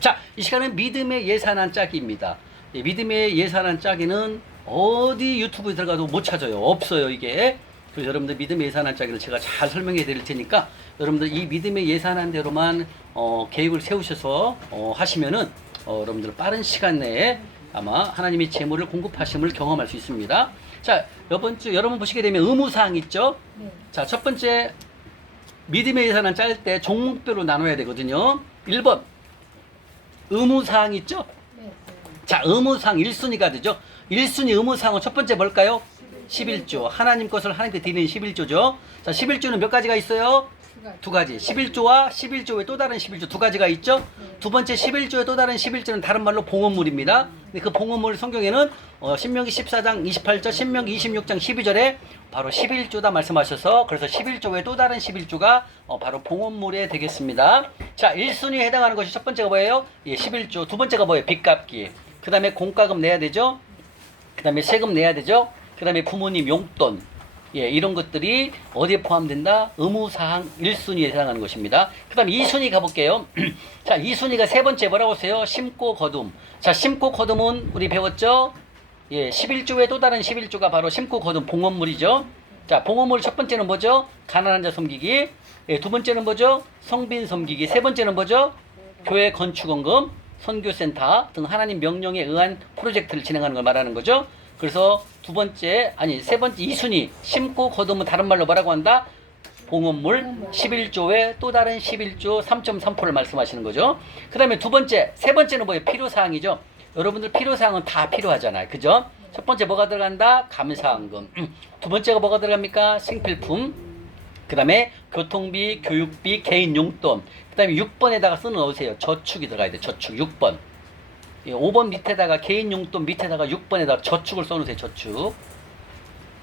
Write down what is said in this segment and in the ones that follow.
자, 이 시간은 믿음의 예산안 짜기입니다. 이 믿음의 예산안 짜기는 어디 유튜브에 들어가도 못 찾아요. 없어요, 이게. 그래서 여러분들 믿음의 예산안 짜기를 제가 잘 설명해 드릴 테니까 여러분들 이 믿음의 예산안대로만 어, 계획을 세우셔서 어, 하시면은 어, 여러분들 빠른 시간 내에 아마 하나님의 재물을 공급하심을 경험할 수 있습니다. 자, 이번 주 여러분 보시게 되면 의무사항 있죠? 네. 자, 첫 번째 믿음의 예산안 짤때 종목별로 나눠야 되거든요. 1번 의무사항 있죠? 네. 자, 의무사항 1순위가 되죠. 1순위 의무사항은 첫 번째 뭘까요? 11조. 하나님 것을 하나님께 드리는 11조죠. 자, 11조는 몇 가지가 있어요? 두 가지. 두 가지. 11조와 11조의 또 다른 11조 두 가지가 있죠. 두 번째 11조의 또 다른 11조는 다른 말로 봉헌물입니다. 근데 그 봉헌물 성경에는 어, 신명기 14장 28절, 신명기 26장 12절에 바로 11조다 말씀하셔서 그래서 11조의 또 다른 11조가 어, 바로 봉헌물에 되겠습니다. 자, 1순위에 해당하는 것이 첫 번째가 뭐예요? 예, 11조. 두 번째가 뭐예요? 빚 갚기. 그 다음에 공과금 내야 되죠. 그 다음에 세금 내야 되죠. 그 다음에 부모님 용돈. 예, 이런 것들이 어디에 포함된다? 의무사항 1순위에 해당하는 것입니다. 그 다음 2순위 가볼게요. 자, 2순위가 세 번째 뭐라고 했어요? 심고 거둠. 자, 심고 거둠은 우리 배웠죠? 예, 11조의 또 다른 11조가 바로 심고 거둠 봉헌물이죠. 자, 봉헌물 첫 번째는 뭐죠? 가난한 자 섬기기. 예, 두 번째는 뭐죠? 성빈 섬기기. 세 번째는 뭐죠? 교회 건축원금, 선교센터 등 하나님 명령에 의한 프로젝트를 진행하는 걸 말하는 거죠. 그래서 두 번째, 아니, 세 번째, 이순위, 심고 거두면 다른 말로 뭐라고 한다? 봉헌물 11조에 또 다른 11조 3.3%를 말씀하시는 거죠. 그 다음에 두 번째, 세 번째는 뭐예요? 필요사항이죠. 여러분들 필요사항은 다 필요하잖아요. 그죠? 첫 번째 뭐가 들어간다? 감사한금. 두 번째가 뭐가 들어갑니까? 생필품. 그 다음에 교통비, 교육비, 개인 용돈. 그 다음에 6번에다가 쓰는 넣으세요. 저축이 들어가야 돼. 저축 6번. 5번 밑에다가 개인 용돈 밑에다가 6번에다가 저축을 써놓으세요. 저축.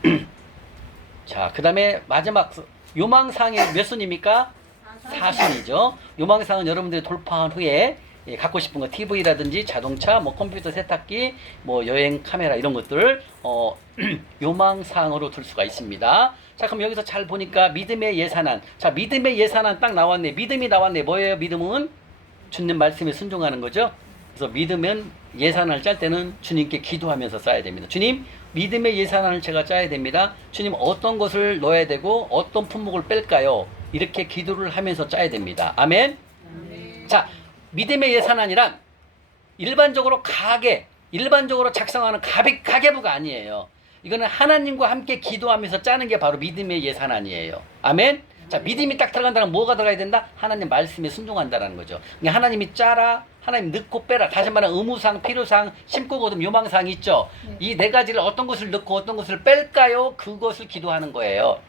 자, 그 다음에 마지막 요망사항이 몇 순입니까? 4순이죠. 요망사항은 여러분들이 돌파한 후에 예, 갖고 싶은 거 TV라든지 자동차, 뭐 컴퓨터 세탁기, 뭐 여행 카메라 이런 것들을 어, 요망사항으로 둘 수가 있습니다. 자, 그럼 여기서 잘 보니까 믿음의 예산안. 자, 믿음의 예산안 딱 나왔네. 믿음이 나왔네. 뭐예요? 믿음은 주님 말씀에 순종하는 거죠. 그래서 믿으면 예산을 짤 때는 주님께 기도하면서 써야 됩니다. 주님, 믿음의 예산안을 제가 짜야 됩니다. 주님, 어떤 것을 넣어야 되고 어떤 품목을 뺄까요? 이렇게 기도를 하면서 짜야 됩니다. 아멘. 자, 믿음의 예산안이란 일반적으로 가게, 일반적으로 작성하는 가계, 가계부가 아니에요. 이거는 하나님과 함께 기도하면서 짜는 게 바로 믿음의 예산안이에요. 아멘. 자, 믿음이 딱 들어간다면 뭐가 들어가야 된다? 하나님 말씀에 순종한다라는 거죠. 그러니까 하나님이 짜라, 하나님 넣고 빼라. 다시 말하면 의무상, 필요상, 심고 거듭 요망상 있죠. 네. 이네 가지를 어떤 것을 넣고 어떤 것을 뺄까요? 그것을 기도하는 거예요.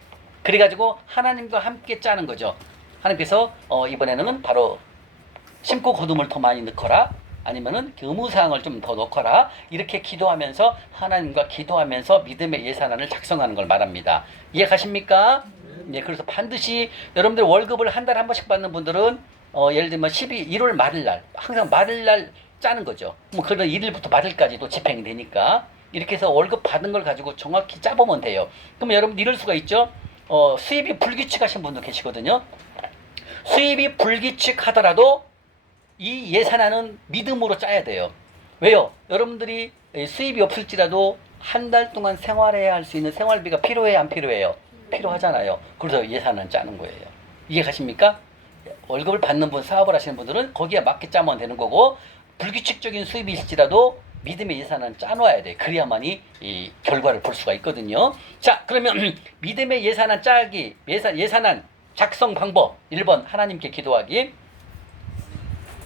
그래가지고 하나님과 함께 짜는 거죠. 하나님께서 어, 이번에는 바로 심고 거둠을 더 많이 넣거라. 아니면은 그 의무사항을 좀 더 넣거라. 이렇게 기도하면서 하나님과 기도하면서 믿음의 예산안을 작성하는 걸 말합니다. 이해 가십니까? 네, 그래서 반드시 여러분들 월급을 한 달에 한 번씩 받는 분들은 어, 예를 들면 12, 1월 말일 날 항상 말일 날 짜는 거죠. 뭐 그런 1일부터 말일까지도 집행이 되니까 이렇게 해서 월급 받은 걸 가지고 정확히 짜보면 돼요. 그럼 여러분 이럴 수가 있죠. 어, 수입이 불규칙하신 분도 계시거든요. 수입이 불규칙하더라도 이 예산안은 믿음으로 짜야 돼요. 왜요? 여러분들이 수입이 없을지라도 한 달 동안 생활해야 할 수 있는 생활비가 필요해요, 안 필요해요? 필요하잖아요. 그래서 예산안 짜는 거예요. 이해 가십니까? 월급을 받는 분, 사업을 하시는 분들은 거기에 맞게 짜면 되는 거고 불규칙적인 수입이 있을지라도 믿음의 예산안 짜놓아야 돼. 그래야만이 이 결과를 볼 수가 있거든요. 자, 그러면 믿음의 예산안 짜기, 예산, 예산안 작성 방법 1번 하나님께 기도하기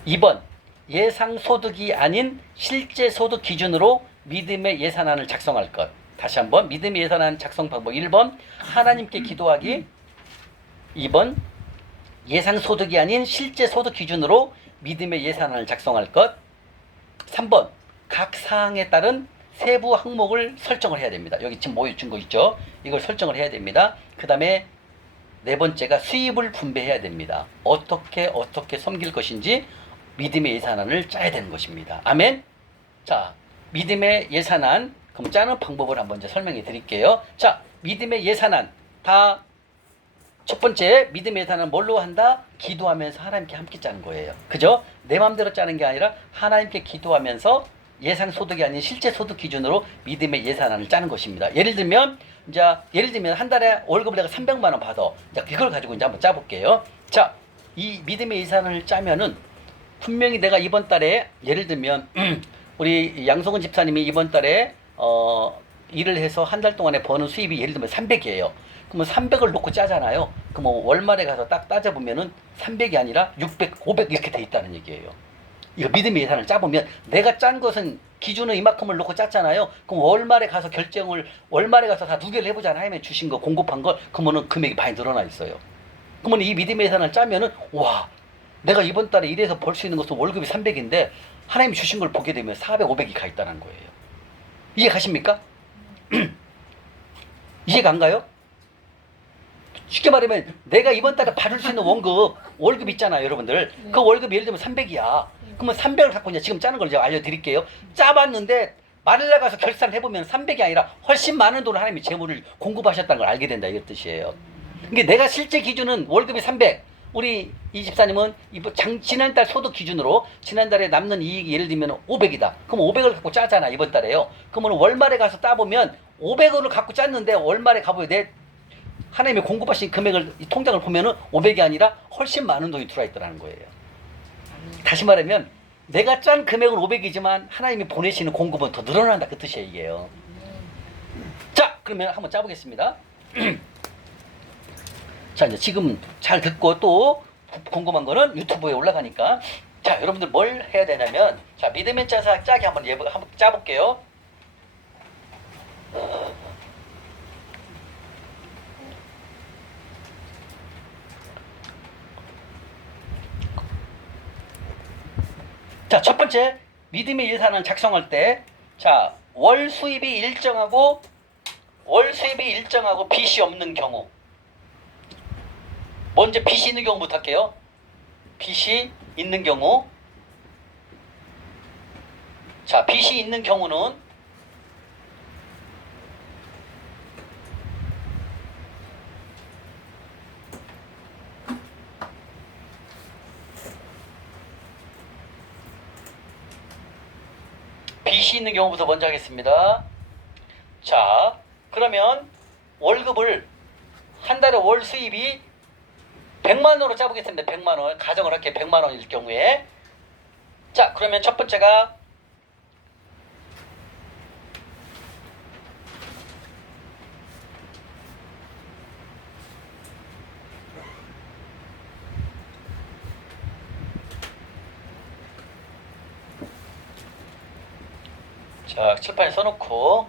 2번 예상 소득이 아닌 실제 소득 기준으로 믿음의 예산안을 작성할 것. 다시 한번 믿음의 예산안 작성 방법 1번 하나님께 기도하기 2번 예상 소득이 아닌 실제 소득 기준으로 믿음의 예산안을 작성할 것 3번 각 사항에 따른 세부 항목을 설정을 해야 됩니다. 여기 지금 모여준 거 있죠? 이걸 설정을 해야 됩니다. 그 다음에 네 번째가 수입을 분배해야 됩니다. 어떻게 어떻게 섬길 것인지 믿음의 예산안을 짜야 되는 것입니다. 아멘. 자, 믿음의 예산안 그럼 짜는 방법을 한번 이제 설명해 드릴게요. 자, 믿음의 예산안 다 첫 번째 믿음의 예산은 뭘로 한다? 기도하면서 하나님께 함께 짜는 거예요. 그죠? 내 마음대로 짜는 게 아니라 하나님께 기도하면서 예상 소득이 아닌 실제 소득 기준으로 믿음의 예산안을 짜는 것입니다. 예를 들면 이제 예를 들면 한 달에 월급을 내가 300만 원 받아. 자, 그걸 가지고 이제 한번 짜 볼게요. 자, 이 믿음의 예산을 짜면은 분명히 내가 이번 달에 예를 들면 우리 양성은 집사님이 이번 달에 어 일을 해서 한 달 동안에 버는 수입이 예를 들면 300이에요. 그러면 300을 놓고 짜잖아요. 그러면 월말에 가서 딱 따져보면은 300이 아니라 600, 500 이렇게 돼 있다는 얘기예요. 이거 믿음의 예산을 짜보면 내가 짠 것은 기준은 이만큼을 놓고 짰잖아요. 그럼 월말에 가서 결정을 월말에 가서 다 누계를 해보잖아요. 하나님이 주신 거 공급한 걸 그러면은 금액이 많이 늘어나 있어요. 그러면 이 믿음의 예산을 짜면은 와 내가 이번 달에 일해서 벌 수 있는 것은 월급이 300인데 하나님이 주신 걸 보게 되면 400, 500이 가 있다는 거예요. 이해 가십니까? 이해가 안 가요? 쉽게 말하면 내가 이번 달에 받을 수 있는 원급 월급 있잖아요, 여러분들. 그 월급 예를 들면 300이야. 그러면 300을 갖고 이제 지금 짜는 걸 제가 알려드릴게요. 짜봤는데 말을 나가서 결산을 해보면 300이 아니라 훨씬 많은 돈을 하나님이 재물을 공급하셨다는 걸 알게 된다 이런 뜻이에요. 그러니까 내가 실제 기준은 월급이 300. 우리 이 집사님은 장, 지난달 소득 기준으로 지난달에 남는 이익이 예를 들면 500이다. 그럼 500을 갖고 짜잖아 이번 달에요. 그러면 월말에 가서 따보면 500원을 갖고 짰는데 월말에 가보면 내 하나님이 공급하신 금액을 이 통장을 보면은 500이 아니라 훨씬 많은 돈이 들어와 있더라는 거예요. 다시 말하면 내가 짠 금액은 500이지만 하나님이 보내시는 공급은 더 늘어난다 그 뜻이에요. 자 그러면 한번 짜보겠습니다. 자 이제 지금 잘 듣고 또 궁금한 거는 유튜브에 올라가니까 자 여러분들 뭘 해야 되냐면 자 믿음의 짜사 짜기 한번 예보 한번 짜볼게요. 자, 첫 번째 믿음의 예산을 작성할 때, 자, 월 수입이 일정하고 월 수입이 일정하고 빚이 없는 경우. 먼저 빚이 있는 경우부터 할게요. 빚이 있는 경우. 자, 빚이 있는 경우는 빚이 있는 경우부터 먼저 하겠습니다. 자, 그러면 월급을 한 달에 월 수입이 100만 원으로 짜보겠습니다. 100만 원. 가정을 할게 100만 원일 경우에. 자, 그러면 첫 번째가 자, 칠판에 써놓고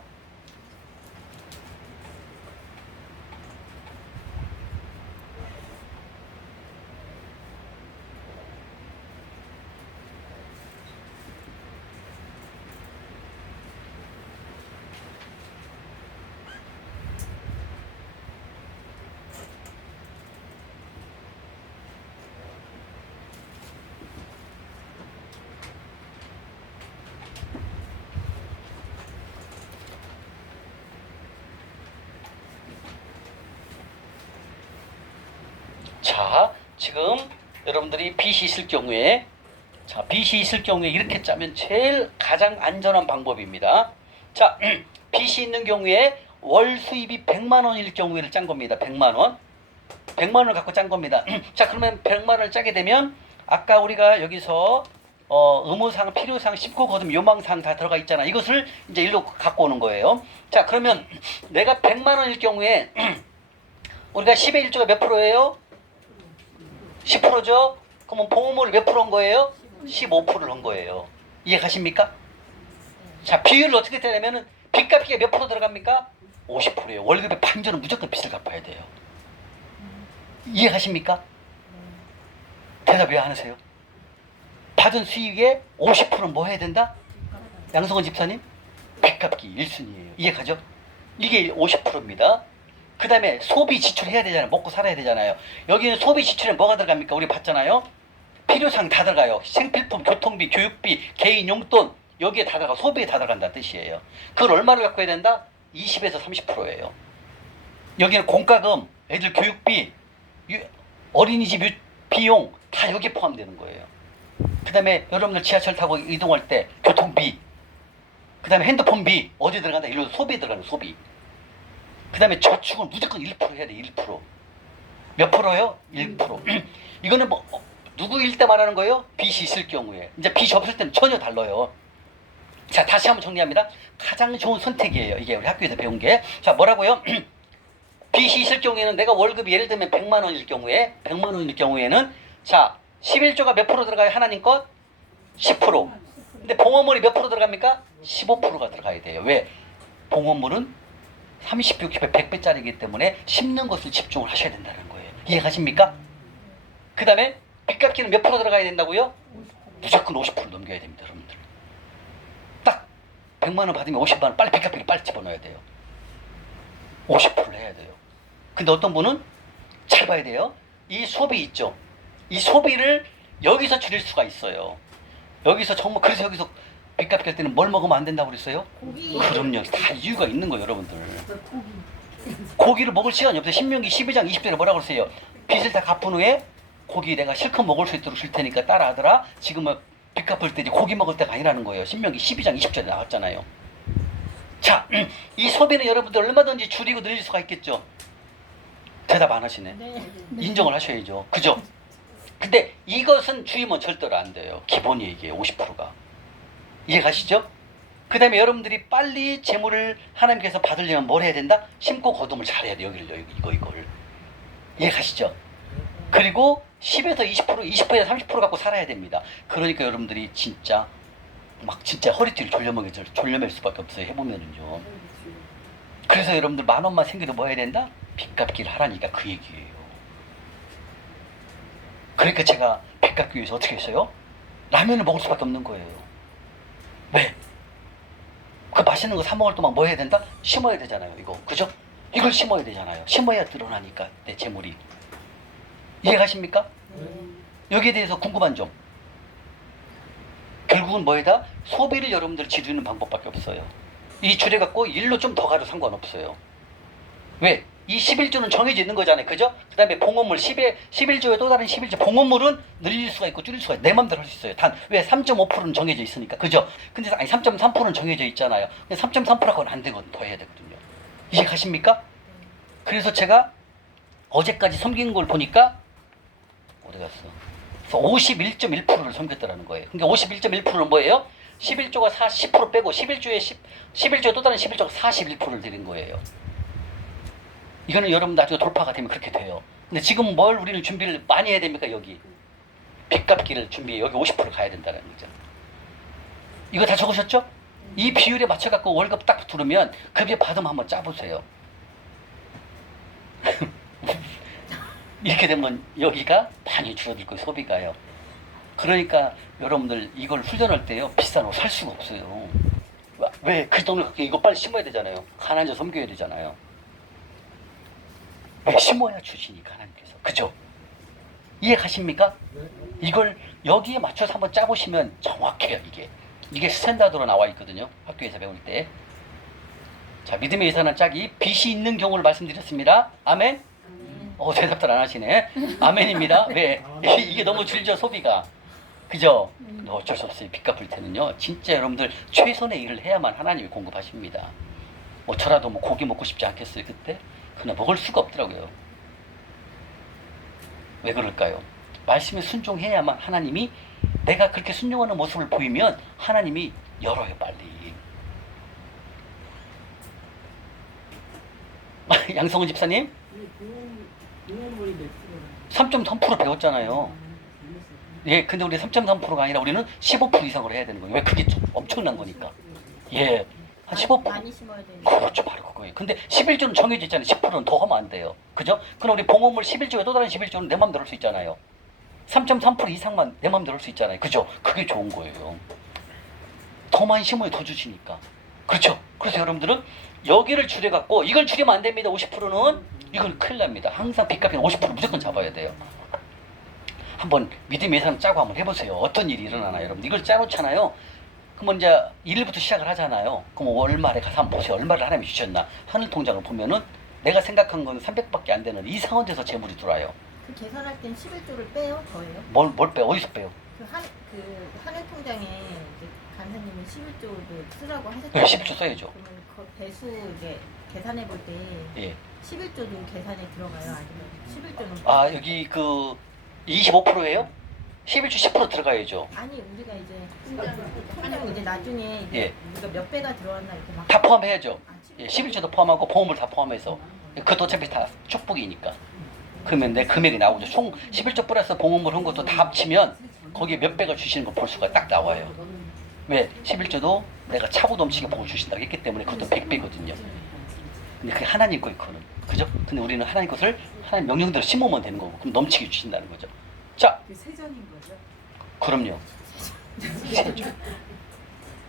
자, 지금 여러분들이 빚이 있을 경우에 자, 빚이 있을 경우에 이렇게 짜면 제일 가장 안전한 방법입니다. 자, 빚이 있는 경우에 월 수입이 100만 원일 경우에를 짠 겁니다. 100만 원. 100만 원을 갖고 짠 겁니다. 자, 그러면 100만 원을 짜게 되면 아까 우리가 여기서 어, 의무상, 필요상, 심고 거듭, 요망상 다 들어가 있잖아. 이것을 이제 일로 갖고 오는 거예요. 자, 그러면 내가 100만 원일 경우에 우리가 10의 1조가 몇 프로예요? 10%죠? 그러면 보험을 몇 프로인 거예요? 15%를 한 거예요. 이해 가십니까? 자, 비율을 어떻게 되냐면은 빚값이 몇 프로 들어갑니까? 50%예요. 월급의 반절은 무조건 빚을 갚아야 돼요. 이해 가십니까? 대답 왜 안 하세요? 받은 수익의 50%는 뭐 해야 된다? 양성원 집사님? 빚 갚기 1순위예요. 이해 가죠? 이게 50%입니다. 그 다음에 소비 지출 해야 되잖아요. 먹고 살아야 되잖아요. 여기는 소비 지출에 뭐가 들어갑니까? 우리 봤잖아요. 필요상 다 들어가요. 생필품, 교통비, 교육비, 개인 용돈 여기에 다 들어가 소비에 다 들어간다는 뜻이에요. 그걸 얼마를 갖고 해야 된다? 20에서 30%예요. 여기는 공과금, 애들 교육비, 유- 어린이집 유- 비용 다 여기에 포함되는 거예요. 그 다음에 여러분들 지하철 타고 이동할 때 교통비, 그 다음에 핸드폰비 어디 들어간다? 이런 소비 들어가는 소비. 그 다음에 저축은 무조건 1% 해야 돼, 1%. 몇 프로요? 1%. 이거는 뭐, 어, 누구일 때 말하는 거예요? 빚이 있을 경우에. 이제 빚이 없을 때는 전혀 달라요. 자, 다시 한번 정리합니다. 가장 좋은 선택이에요. 이게 우리 학교에서 배운 게. 자, 뭐라고요? 빚이 있을 경우에는 내가 월급이 예를 들면 100만 원일 경우에, 100만 원일 경우에는 자, 11조가 몇 프로 들어가요? 하나님 것? 10%. 근데 봉헌물이 몇 프로 들어갑니까? 15%가 들어가야 돼요. 왜? 봉헌물은 30배, 60배, 100배짜리이기 때문에 심는 것을 집중을 하셔야 된다는 거예요. 이해가십니까? 그 다음에 빚갚기는 몇 프로 들어가야 된다고요? 무조건 50% 넘겨야 됩니다, 여러분들. 딱 100만 원 받으면 50만 원 빨리 빚갚기를 빨리 집어넣어야 돼요. 50%를 해야 돼요. 근데 어떤 분은 잘 봐야 돼요. 이 소비 있죠. 이 소비를 여기서 줄일 수가 있어요. 여기서 정말 그래서 여기서 빚갚기 할 때는 뭘 먹으면 안 된다고 그랬어요? 고기. 그럼요. 다 이유가 있는 거예요, 여러분들. 고기. 고기를 먹을 시간이 없어요. 신명기 12장 20절에 뭐라고 그러세요? 빚을 다 갚은 후에 고기 내가 실컷 먹을 수 있도록 줄 테니까 따라 하더라. 지금은 빚 갚을 때지 고기 먹을 때가 아니라는 거예요. 신명기 12장 20절에 나왔잖아요. 자, 이 소비는 여러분들 얼마든지 줄이고 늘릴 수가 있겠죠. 대답 안 하시네. 네. 인정을 하셔야죠. 그죠? 근데 이것은 주의면 절대로 안 돼요. 기본이 이게 50%가. 이해 가시죠? 그 다음에 여러분들이 빨리 재물을 하나님께서 받으려면 뭘 해야 된다? 심고 거둠을 잘해야 돼. 여기를, 여기, 이거, 이거를. 이해 가시죠? 그리고 10에서 20%, 20%에서 30% 갖고 살아야 됩니다. 그러니까 여러분들이 진짜 막 진짜 허리띠를 졸려매게, 졸려맬 수밖에 없어요. 해보면은요. 그래서 여러분들 만 원만 생겨도 뭐 해야 된다? 빚 갚기를 하라니까 그 얘기예요. 그러니까 제가 빚 갚기 위해서 어떻게 했어요? 라면을 먹을 수밖에 없는 거예요. 왜? 그 맛있는 거 사 먹을 동안 뭐 해야 된다? 심어야 되잖아요. 이거 그죠? 이걸 심어야 되잖아요. 심어야 드러나니까 내 재물이. 이해가십니까? 여기에 대해서 궁금한 점. 결국은 뭐에다? 소비를 여러분들 지르는 방법밖에 없어요. 이 줄에 갖고 일로 좀 더 가도 상관없어요. 왜? 이 11조는 정해져 있는 거잖아요. 그죠? 그 다음에 봉헌물 10에, 11조에 또 다른 11조. 봉헌물은 늘릴 수가 있고 줄일 수가 있고 내 맘대로 할 수 있어요. 단, 왜? 3.5%는 정해져 있으니까. 그죠? 근데 아니 3.3%는 정해져 있잖아요. 근데 3.3%하고는 안 되거든. 더 해야 되거든요. 이해 가십니까? 그래서 제가 어제까지 섬긴 걸 보니까 어디 갔어? 그래서 51.1%를 섬겼다라는 거예요. 그러니까 51.1%는 뭐예요? 11조가 40, 10% 빼고 11조에 10, 11조에 또 다른 11조가 41%를 드린 거예요. 이거는 여러분 나중에 돌파가 되면 그렇게 돼요. 근데 지금 뭘 우리는 준비를 많이 해야 됩니까 여기? 빚 갚기를 준비해 여기 50% 가야 된다는 거죠. 이거 다 적으셨죠? 이 비율에 맞춰갖고 월급 딱 들으면 급여 받으면 한번 짜보세요. 이렇게 되면 여기가 많이 줄어들 거예요 소비가요. 그러니까 여러분들 이걸 훈련할 때요 비싼 옷 살 수가 없어요. 왜 그 돈을 이거 빨리 심어야 되잖아요. 가난자 섬겨야 되잖아요. 왜 심어야 주시니까 하나님께서 그죠? 이해 가십니까? 이걸 여기에 맞춰서 한번 짜보시면 정확해요 이게 이게 스탠다드로 나와 있거든요 학교에서 배울 때. 자 믿음의 예산은 짝이 빚이 있는 경우를 말씀드렸습니다. 아멘. 어 대답들 안 하시네. 아멘입니다. 왜 이게 너무 줄죠 소비가. 그죠? 근데 어쩔 수 없어요. 빚 갚을 때는요. 진짜 여러분들 최선의 일을 해야만 하나님이 공급하십니다. 뭐 저라도 뭐 고기 먹고 싶지 않겠어요 그때? 그러나 먹을 수가 없더라고요. 왜 그럴까요? 말씀에 순종해야만 하나님이 내가 그렇게 순종하는 모습을 보이면 하나님이 열어요 빨리. 양성훈 집사님 3.3% 배웠잖아요. 예, 근데 우리 3.3%가 아니라 우리는 15% 이상으로 해야 되는 거예요. 왜 그게 좀 엄청난 거니까. 예, 한 15%. 많이 심어야 되니까. 그렇죠, 바로 그 거예요. 근데 11조는 정해져 있잖아요. 10%는 더 하면 안 돼요. 그죠? 그럼 우리 봉헌물 11조에 또 다른 11조는 내 마음대로 할 수 있잖아요. 3.3% 이상만 내 마음대로 할 수 있잖아요. 그죠? 그게 좋은 거예요. 더 많이 심어야 더 주시니까. 그렇죠? 그래서 여러분들은 여기를 줄여갖고 이걸 줄이면 안 됩니다. 50%는 이건 큰일 납니다. 항상 빚값이 50% 무조건 잡아야 돼요. 한번 믿음 예산 짜고 한번 해보세요. 어떤 일이 일어나나 여러분. 이걸 짜놓잖아요. 그러면 이제 일부터 시작을 하잖아요. 그럼 월말에 가서 한번 보세요. 얼마를 하나님이 주셨나. 하늘 통장을 보면은 내가 생각한 건 300밖에 안 되는 이상한 데서 재물이 들어와요. 그 계산할 땐 11조를 빼요? 더해요? 뭘, 뭘 빼? 어디서 빼요? 그 한, 그 하늘 통장에 이제 간사님은 11조를 쓰라고 네, 하셨잖아요. 11조 써야죠. 그러면 그 배수 이제 계산해 볼 때 예. 11조도 계산에 들어가요? 아니면 11조는 아, 여기 그 25%예요? 11조 10% 들어가야죠. 아니 우리가 이제 통장 이제 나중에 이제 예. 우리가 몇 배가 들어왔나 이렇게 막 다 포함해야죠. 아, 예, 11조도 포함하고 보험을 다 포함해서. 그것도 어차피 다 축복이니까. 그러면 내 금액이 나오죠. 총 11조 플러스 보험을 한 것도 다 합치면 거기에 몇 배가 주시는 거 볼 수가 딱 나와요. 왜? 11조도 내가 차고 넘치게 보고 주신다고 했기 때문에 그것도 100배거든요. 근데 그게 하나님 거예요 그거는. 그죠? 근데 우리는 하나님 것을 하나님 명령대로 심으면 되는 거고. 그럼 넘치게 주신다는 거죠 자그 세전인 거죠? 그럼요. 세전.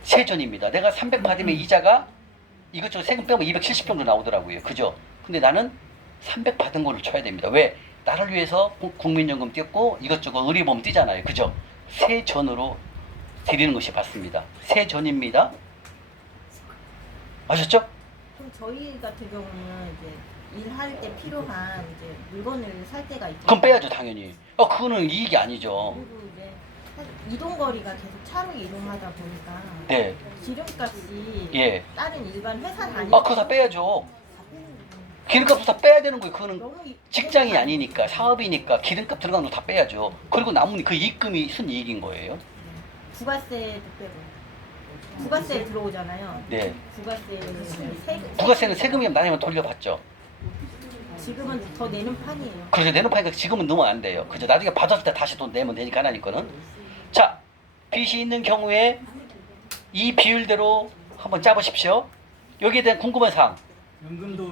세전입니다. 내가 300 받으면 이자가 이것저것 세금 빼면 270 정도 나오더라고요. 그죠? 근데 나는 300 받은 거를 쳐야 됩니다. 왜? 나를 위해서 국- 국민연금 띄었고 이것저것 의료보험 띄잖아요. 그죠? 세전으로 드리는 것이 맞습니다. 세전입니다. 아셨죠? 그럼 저희 같은 경우는 이제 일할 때 필요한 이제 물건을 살 때가 있죠. 그럼 빼야죠, 당연히. 어, 그거는 이익이 아니죠. 그리고 이제 사실 이동 거리가 계속 차로 이동하다 보니까 네. 기름값이 예. 다른 일반 회사 다니는 아, 그거 다 빼야죠. 기름값도 다 빼야 되는 거예요. 그거는 너무 이- 직장이 아니니까 사업이니까 기름값 들어가는 거 다 빼야죠. 그리고 남은 그 이익금이 순이익인 거예요. 부가세도 빼고 부가세 들어오잖아요. 네. 부가세는 세금 부가세는 세금이 나뉘면 돌려받죠. 지금은 더 내는 판이에요. 그래서 내는 파니까 지금은 넣으면 안 돼요. 그죠? 나중에 받았을 때 다시 돈 내면 되니까 하나님 거는. 자, 빚이 있는 경우에 이 비율대로 한번 짜보십시오. 여기에 대한 궁금한 사항. 연금도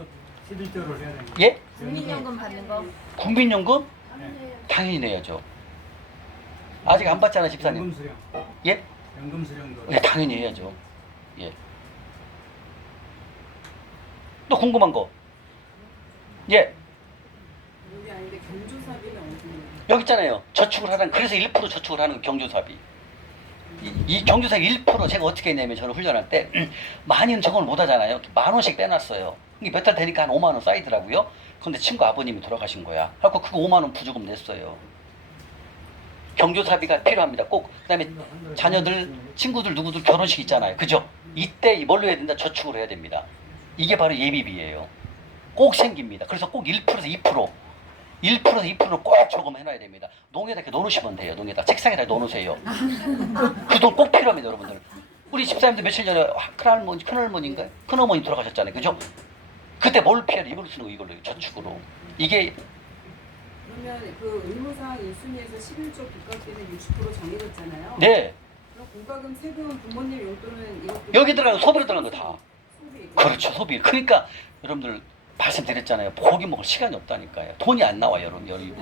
11조를 해야 되는 예? 국민연금 받는 거 국민연금? 당연히 내야죠. 아직 안 받잖아, 집사님. 연금 수령. 예? 연금 수령도. 네, 당연히 해야죠. 예. 또 궁금한 거. 예. 여기 아닌데 경조사비는 어디? 여기 있잖아요. 저축을 하라는 그래서 1% 저축을 하는 경조사비. 이, 이 경조사비 1% 제가 어떻게 했냐면 저는 훈련할 때 많이는 저걸 못 하잖아요. 만 원씩 빼놨어요. 이게 몇 달 되니까 한 5만 원 쌓이더라고요. 근데 친구 아버님이 돌아가신 거야. 그래서 그거 5만 원 부조금 냈어요. 경조사비가 필요합니다. 꼭 그다음에 자녀들 친구들 누구들 결혼식 있잖아요. 그죠? 이때 뭘로 해야 된다? 저축을 해야 됩니다. 이게 바로 예비비예요. 꼭 생깁니다. 그래서 꼭 1%에서 2% 1%에서 2%를 꼭 저금해놔야 됩니다. 농에다 이렇게 넣어놓으시면 돼요. 농에다 책상에다 넣어놓으세요. 그 돈 꼭 필요합니다, 여러분들. 우리 집사님도 며칠 전에 큰할머니, 큰할머니인가요? 큰어머니 돌아가셨잖아요. 그죠? 그때 뭘 피해야 돼? 이걸로 쓰는 거, 이걸로. 저축으로. 이게, 그러면 그 의무사항 1순위에서 11조 빚갚기는 60% 정해졌잖아요. 네. 그럼 공과금, 세금, 부모님 용돈은 이것도 여기 들어가는 거, 소비로 들어가는 거 다. 소비. 그렇죠, 소비. 그러니까 여러분들 말씀드렸잖아요. 고기 먹을 시간이 없다니까요. 돈이 안 나와요, 여러분, 여러분.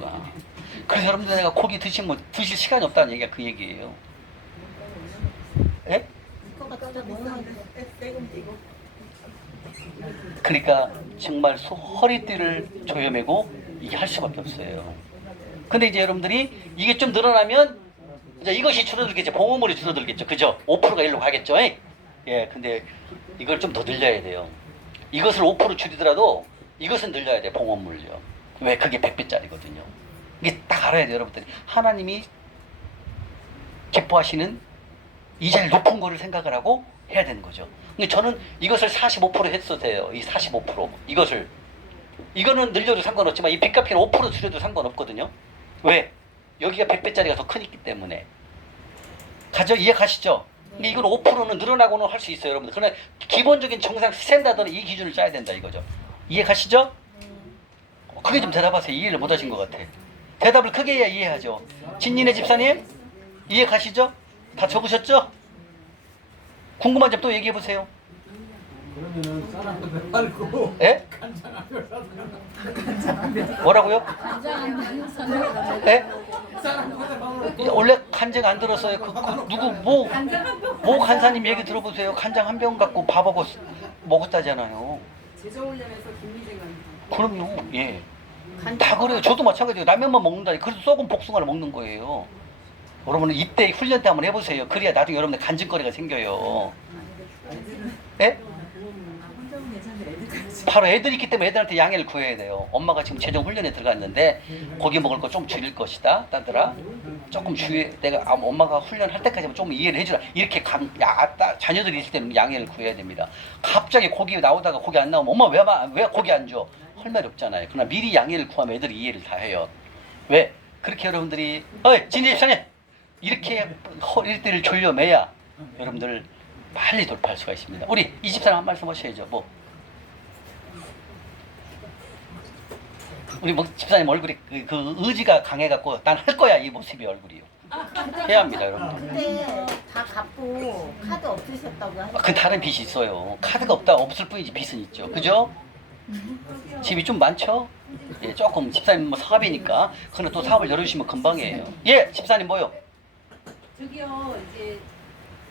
그래서 여러분들 내가 고기 드시면 드실 시간이 없다는 얘기가 그 얘기예요. 예? 그러니까 정말 소, 허리띠를 조여매고 이게 할 수밖에 없어요. 근데 이제 여러분들이 이게 좀 늘어나면 이제 이것이 줄어들겠죠. 보험물이 줄어들겠죠. 그죠? 5%가 일로 가겠죠. 예, 근데 이걸 좀 더 늘려야 돼요. 이것을 5% 줄이더라도 이것은 늘려야 돼요. 보험물요. 왜? 그게 100배짜리거든요. 이게 딱 알아야 돼요. 여러분들이. 하나님이 기뻐하시는 이자를 높은 거를 생각을 하고 해야 되는 거죠. 근데 저는 이것을 45% 했어도 돼요. 이 45% 이것을 이거는 늘려도 상관없지만 이 빚값이는 5% 줄여도 상관없거든요. 왜? 여기가 100배짜리가 더 크기 때문에. 가죠? 이해 가시죠? 근데 이건 5%는 늘어나고는 할 수 있어요, 여러분들. 그러나 기본적인 정상 스탠다드는 이 기준을 짜야 된다 이거죠. 이해가시죠? 어, 크게 좀 대답하세요. 이해를 못 하신 것 같아. 대답을 크게 해야 이해하죠. 진니네 집사님? 이해가시죠? 다 적으셨죠? 궁금한 점 또 얘기해 보세요. 그러면은 사람들 말고 예? 뭐라고요? 예? 원래 간장 안 들었어요. 그, 그 누구 모, 모 간사님 얘기 들어보세요. 간장 한 병 갖고 밥하고 쓰- 먹었다잖아요. 간사. 그럼요. 예. 다 그래요. 저도 마찬가지예요. 라면만 먹는다니. 그래서 썩은 복숭아를 먹는 거예요. 여러분은 이때 훈련 때 한번 해보세요. 그래야 나중에 여러분들 간증거리가 생겨요. 예? 바로 애들이 있기 때문에 애들한테 양해를 구해야 돼요. 엄마가 지금 재정 훈련에 들어갔는데 고기 먹을 거 좀 줄일 것이다, 딸들아. 조금 주의, 내가 아, 엄마가 훈련할 때까지만 좀 이해를 해주라. 이렇게 감, 야, 따, 자녀들이 있을 때는 양해를 구해야 됩니다. 갑자기 고기 나오다가 고기 안 나오면 엄마 왜, 마- 왜 고기 안 줘? 할 말이 없잖아요. 그러나 미리 양해를 구하면 애들이 이해를 다 해요. 왜? 그렇게 여러분들이, 어이, 진지 집사님! 이렇게 허리띠를 졸려매야 여러분들 빨리 돌파할 수가 있습니다. 우리 이 집사람 한 말씀 하셔야죠. 뭐. 우리 뭐 집사님 얼굴이 그, 그 의지가 강해갖고 난 할 거야 이 모습이 얼굴이요. 해야 합니다, 여러분. 근데 다 갚고 카드 없으셨다고 하니까 그 다른 빚이 있어요. 카드가 없다 없을 뿐이지 빚은 있죠. 그죠? 집이 좀 많죠? 예, 조금 집사님 뭐 사업이니까 그러나 또 사업을 열어주시면 금방이에요. 예, 집사님 뭐요? 저기요 이제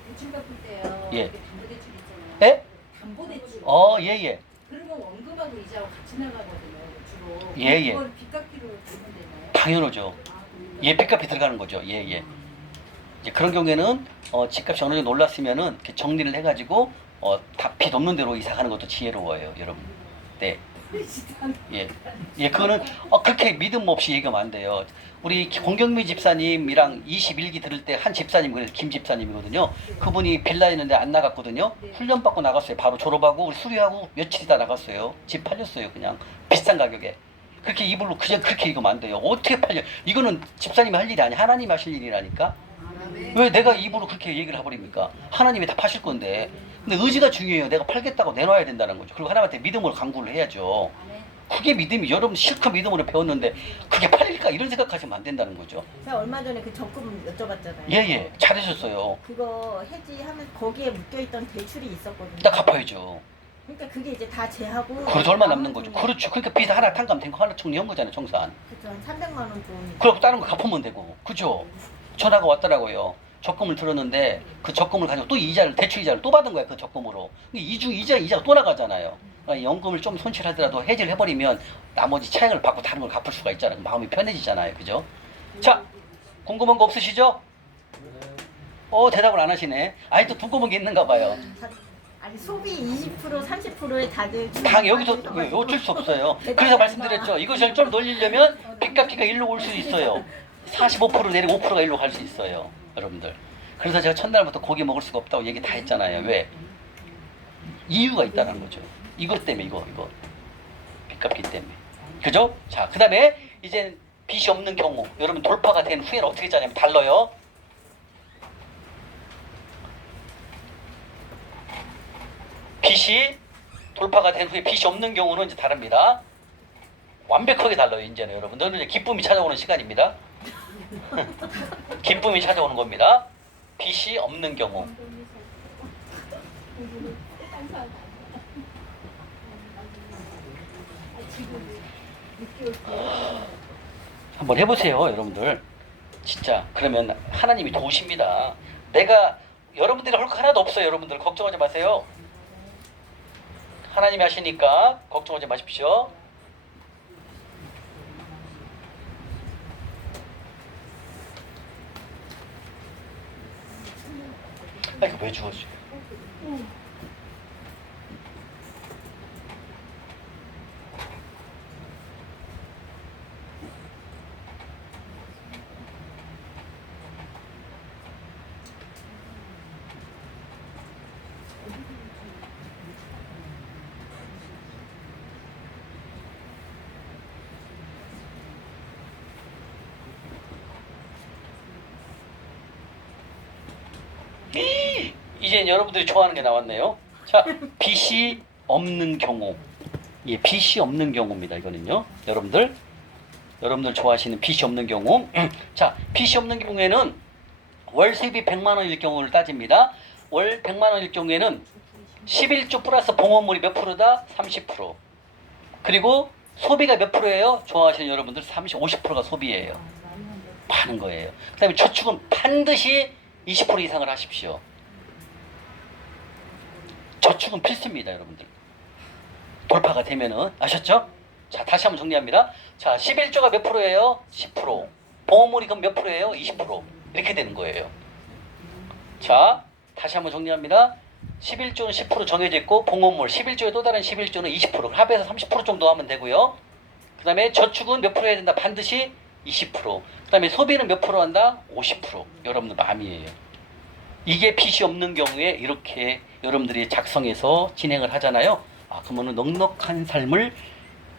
대출 갚을 때요. 예. 이렇게 담보대출 있잖아요. 예? 담보대출. 어, 예, 예. 그러면 원금하고 이자하고 같이 나가거든요. 예, 예. 그걸 빚 갚기로 되면 되나요? 당연하죠. 아, 그래요? 예, 빚값이 들어가는 거죠. 예, 예. 이제 그런 경우에는 어, 집값이 어느 정도 올랐으면은 이렇게 정리를 해가지고 어, 다빚 없는 대로 이사 가는 것도 지혜로워요, 여러분. 네. 예, 예, 그거는 어, 그렇게 믿음 없이 얘기하면 안 돼요. 우리 공경미 집사님이랑 21기 들을 때 한 집사님 그래서 김 집사님이거든요. 그분이 빌라 있는데 안 나갔거든요. 훈련 받고 나갔어요. 바로 졸업하고 수리하고 며칠 있다 나갔어요. 집 팔렸어요, 그냥 비싼 가격에. 그렇게 이불로 그냥 그렇게 얘기하면 안 돼요. 어떻게 팔려? 이거는 집사님이 할 일이 아니야. 하나님 하실 일이라니까. 왜 내가 입으로 그렇게 얘기를 해버립니까? 하나님이 다 파실 건데. 근데 의지가 중요해요. 내가 팔겠다고 내놔야 된다는 거죠. 그리고 하나님한테 믿음으로 강구를 해야죠. 그게 믿음이 여러분 실컷 믿음으로 배웠는데 그게 팔릴까 이런 생각하시면 안 된다는 거죠. 제가 얼마 전에 그 적금 여쭤봤잖아요. 예예 잘하셨어요. 그거 해지하면 거기에 묶여있던 대출이 있었거든요. 일단 갚아야죠. 그러니까 그게 이제 다 제하고 그래도 얼마 남는 거죠. 그렇죠. 그러니까 빚 하나 탕감 된거 하나 정리한 거잖아요. 청산. 그쵸 한 300만 원 돈. 그리고 다른 거 갚으면 되고. 그죠? 전화가 왔더라고요. 적금을 들었는데 그 적금을 가지고 또 이자를 대출 이자를 또 받은 거야 그 적금으로. 이중 이자 이자가 또 나가잖아요. 그러니까 연금을 좀 손실하더라도 해지를 해버리면 나머지 차익을 받고 다른 걸 갚을 수가 있잖아요. 마음이 편해지잖아요. 그죠? 자 궁금한 거 없으시죠? 어 대답을 안 하시네. 아니 또 궁금한 게 있는가 봐요. 다- 아니 소비 20% 30%에 다들 당 여기서 예, 어쩔 수 없어요. 그래서 말씀드렸죠. 이것을 좀 놀리려면 빚갚기가 일로 올 수 있어요. 45% 내리고 5%가 일로 갈 수 있어요. 여러분들. 그래서 제가 첫날부터 고기 먹을 수가 없다고 얘기 다 했잖아요. 왜? 이유가 있다는 거죠. 이것 때문에 이거 이거 빚갚기 때문에. 그죠? 자, 그다음에 이제 빚이 없는 경우 여러분 돌파가 된 후에는 어떻게 짜냐면 달러요. 빚이 돌파가 된 후에 빚이 없는 경우는 이제 다릅니다. 완벽하게 달라요, 이제는 여러분. 너는 이제 기쁨이 찾아오는 시간입니다. 기쁨이 찾아오는 겁니다. 빚이 없는 경우. 한번 해보세요, 여러분들. 진짜. 그러면 하나님이 도우십니다. 내가 여러분들이 할거 하나도 없어요, 여러분들. 걱정하지 마세요. 하나님이 하시니까 걱정하지 마십시오. 아, 이거 왜 주웠어요? 이- 이제 여러분들이 좋아하는 게 나왔네요. 자, 빚이 없는 경우. 예, 빚이 없는 경우입니다. 이거는요. 여러분들. 여러분들 좋아하시는 빚이 없는 경우. 자, 빚이 없는 경우에는 월 세비 100만 원일 경우를 따집니다. 월 100만 원일 경우에는 11조 플러스 봉헌물이 몇 프로다? 30%. 그리고 소비가 몇 프로예요? 좋아하시는 여러분들 30, 50%가 소비예요. 파는 거예요. 그다음에 저축은 반드시 20% 이상을 하십시오. 저축은 필수입니다, 여러분들. 돌파가 되면은 아셨죠? 자, 다시 한번 정리합니다. 자, 11조가 몇 프로예요? 10%. 보험물이 그럼 몇 프로예요? 20%. 이렇게 되는 거예요. 자, 다시 한번 정리합니다. 11조는 10% 정해져 있고 봉업물 11조에 또 다른 11조는 20% 합해서 30% 정도 하면 되고요. 그 다음에 저축은 몇 프로 해야 된다? 반드시 20%. 그 다음에 소비는 몇 프로 한다? 50%. 여러분들 마음이에요. 이게 빚이 없는 경우에 이렇게 여러분들이 작성해서 진행을 하잖아요. 아, 그러면은 넉넉한 삶을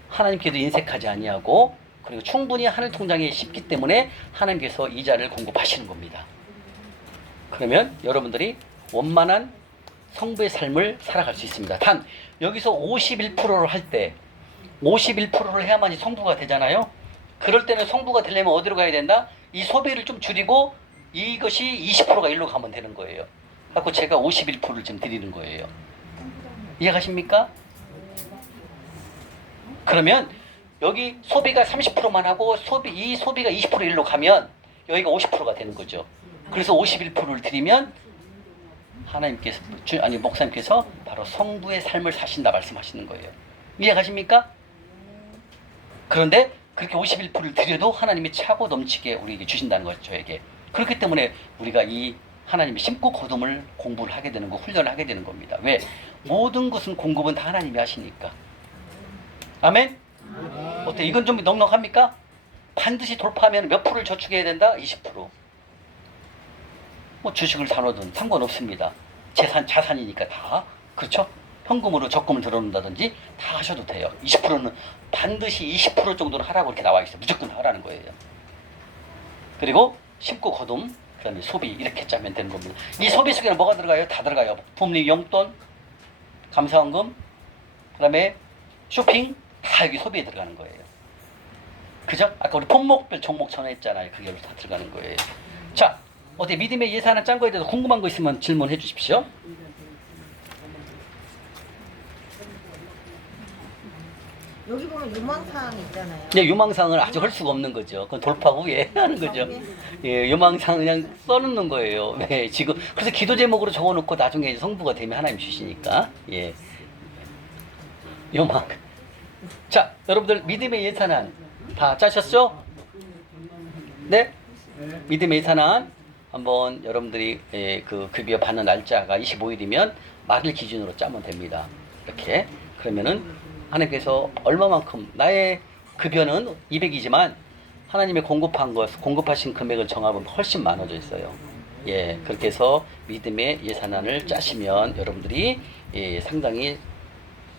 하나님께도 인색하지 아니하고 그리고 충분히 하늘 통장에 씹기 때문에 하나님께서 이자를 공급하시는 겁니다. 그러면 여러분들이 원만한 성부의 삶을 살아갈 수 있습니다. 단 여기서 51%를 할 때 51%를 해야만이 성부가 되잖아요. 그럴 때는 성부가 되려면 어디로 가야 된다? 이 소비를 좀 줄이고 이것이 20%가 일로 가면 되는 거예요. 그래서 제가 51%를 지금 드리는 거예요. 이해가십니까? 그러면 여기 소비가 30%만 하고 소비 이 소비가 20% 일로 가면 여기가 50%가 되는 거죠. 그래서 51%를 드리면 하나님께서 주, 아니 목사님께서 바로 성부의 삶을 사신다 말씀하시는 거예요. 이해가십니까? 그런데 그렇게 51%를 드려도 하나님이 차고 넘치게 우리에게 주신다는 거죠, 저에게. 그렇기 때문에 우리가 이 하나님이 심고 거둠을 공부를 하게 되는 거, 훈련을 하게 되는 겁니다. 왜? 모든 것은 공급은 다 하나님이 하시니까. 아멘? 어때? 이건 좀 넉넉합니까? 반드시 돌파하면 몇 프로를 저축해야 된다? 20%. 뭐 주식을 사놓든 상관없습니다. 재산, 자산이니까 다. 그렇죠? 현금으로 적금을 들어놓는다든지 다 하셔도 돼요. 20%는 반드시 20% 정도는 하라고 이렇게 나와 있어요. 무조건 하라는 거예요. 그리고 심고 거둠, 그 다음에 소비 이렇게 짜면 되는 겁니다. 이 소비 속에는 뭐가 들어가요? 다 들어가요. 부모님 용돈, 감사원금, 그 다음에 쇼핑 다 여기 소비에 들어가는 거예요. 그죠? 아까 우리 품목별 종목 전화했잖아요. 그게 여기 다 들어가는 거예요. 자, 어때 믿음의 예산을 짠 거에 대해서 궁금한 거 있으면 질문해 주십시오. 여기 보면 요망사항 있잖아요. 네, 유망상을 아주 할 수가 없는 거죠. 그건 돌파 후에 하는 거죠. 예, 유망상 그냥 써놓는 거예요. 네, 지금 그래서 기도 제목으로 적어놓고 나중에 성부가 되면 하나님 주시니까 예, 유망. 자, 여러분들 믿음의 예산안 다 짜셨죠? 네, 네. 믿음의 예산안 한번 여러분들이 예, 그 급여 받는 날짜가 25일이면 말일 기준으로 짜면 됩니다. 이렇게 그러면은 하나님께서 얼마만큼 나의 급여는 200이지만 하나님의 공급한 것, 공급하신 금액을 정하면 훨씬 많아져 있어요. 예, 그렇게 해서 믿음의 예산안을 짜시면 여러분들이 예, 상당히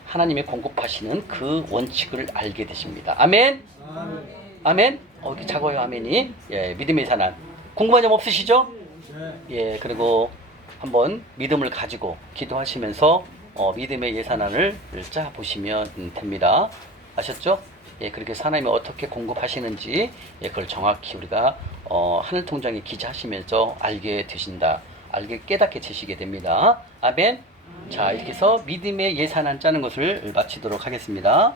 하나님의 공급하시는 그 원칙을 알게 되십니다. 아멘. 아멘. 어, 이렇게 작아요, 아멘이. 예, 믿음의 예산안. 궁금한 점 없으시죠? 네. 예, 그리고 한번 믿음을 가지고 기도하시면서 어, 믿음의 예산안을 짜 보시면 음, 됩니다. 아셨죠? 예, 그렇게 하나님이 어떻게 공급하시는지 예, 그걸 정확히 우리가 어, 하늘 통장에 기재하시면서 알게 되신다. 알게 깨닫게 되시게 됩니다. 아멘. 자, 이렇게 해서 믿음의 예산안 짜는 것을 마치도록 하겠습니다.